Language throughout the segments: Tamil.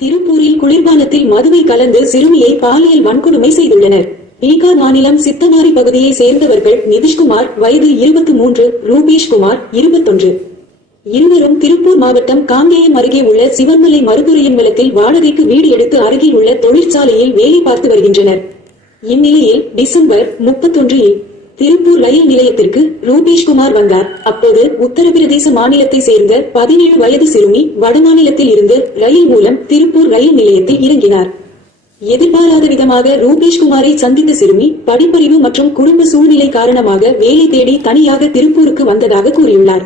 திருப்பூரில் குளிர்பானத்தில் மதுவை கலந்து சிறுமியை பாலியல் வன்கொடுமை செய்துள்ளனர். பீகார் மாநிலம் சித்தமாரி பகுதியை சேர்ந்தவர்கள் நிதிஷ்குமார் வயது இருபத்தி மூன்று ரூபேஷ்குமார் இருபத்தொன்று. இருவரும் திருப்பூர் மாவட்டம் காங்கேயம் அருகே உள்ள சிவன்மலை மறுபுறையம்பலத்தில் வாடகைக்கு வீடு எடுத்து அருகில் உள்ள தொழிற்சாலையில் வேலை பார்த்து வருகின்றனர். இந்நிலையில் டிசம்பர் முப்பத்தொன்றில் திருப்பூர் ரயில் நிலையத்திற்கு ரூபேஷ்குமார் வந்தார். அப்போது உத்தரப்பிரதேச மாநிலத்தை சேர்ந்த பதினேழு வயது சிறுமி வடமாநிலத்தில் இருந்து ரயில் மூலம் திருப்பூர் ரயில் நிலையத்தில் இறங்கினார். எதிர்பாராத விதமாக ரூபேஷ்குமாரை சந்தித்த சிறுமி படிப்பறிவு மற்றும் குடும்ப சூழ்நிலை காரணமாக வேலை தேடி தனியாக திருப்பூருக்கு வந்ததாக கூறியுள்ளார்.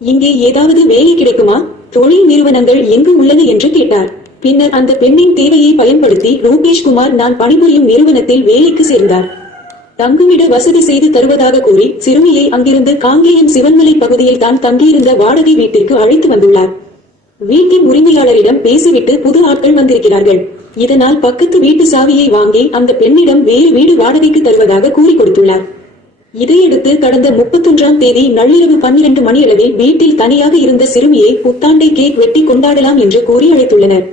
இங்கே ஏதாவது வேலை கிடைக்குமா? தொழில் நிறுவனங்கள் எங்கு உள்ளது என்று கேட்டார். பின்னர் அந்த பெண்ணின் தேவையை பயன்படுத்தி ரூபேஷ்குமார் நான் பணிபுரியும் நிறுவனத்தில் வேலைக்கு சேர்ந்தார். தங்குமிட வசதி செய்து தருவதாக கூறி சிறுமியை அங்கிருந்து காங்கேயம் சிவன்மலை பகுதியில் தான் தங்கியிருந்த வாடகை வீட்டிற்கு அழைத்து வந்துள்ளார். வீட்டின் உரிமையாளரிடம் பேசிவிட்டு புது ஆட்கள் வந்திருக்கிறார்கள். இதனால் பக்கத்து வீட்டு சாவியை வாங்கி அந்த பெண்ணிடம் வேறு வீடு வாடகைக்கு தருவதாக கூறி கொடுத்துள்ளார். இதையடுத்து கடந்த முப்பத்தொன்றாம் தேதி நள்ளிரவு பன்னிரண்டு மணியளவில் வீட்டில் தனியாக இருந்த சிறுமியை புத்தாண்டை கேக் வெட்டி கொண்டாடலாம் என்று கூறி அழைத்துள்ளனர்.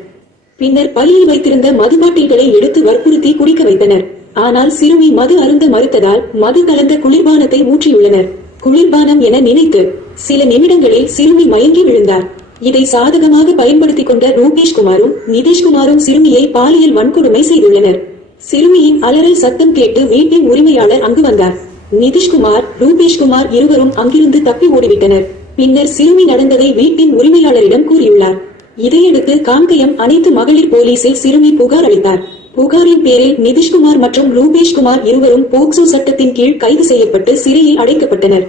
பின்னர் பையில் வைத்திருந்த மதுபாட்டில்களை எடுத்து வற்புறுத்தி குடிக்க வைத்தனர். ஆனால் சிறுமி மது அருந்த மறுத்ததால் மது கலந்த குளிர்பானத்தை ஊற்றியுள்ளனர். குளிர்பானம் என நினைத்து சில நிமிடங்களில் சிறுமி மயங்கி விழுந்தார் இதை சாதகமாக பயன்படுத்திக் கொண்ட ரூபேஷ்குமாரும் நிதிஷ்குமாரும் சிறுமியை பாலியல் வன்கொடுமை செய்துள்ளனர். சிறுமியின் அலறல் சத்தம் கேட்டு வீட்டின் உரிமையாளர் அங்கு வந்தார். நிதிஷ்குமார் ரூபேஷ்குமார் இருவரும் அங்கிருந்து தப்பி ஓடிவிட்டனர். பின்னர் சிறுமி நடந்ததை வீட்டின் உரிமையாளரிடம் கூறியுள்ளார். இதையடுத்து காங்கயம் அனைத்து மகளிர் போலீசில் சிறுமி புகார் அளித்தார். புகாரின் பேரில் நிதிஷ்குமார் மற்றும் ரூபேஷ்குமார் இருவரும் போக்சோ சட்டத்தின் கீழ் கைது செய்யப்பட்டு சிறையில் அடைக்கப்பட்டனர்.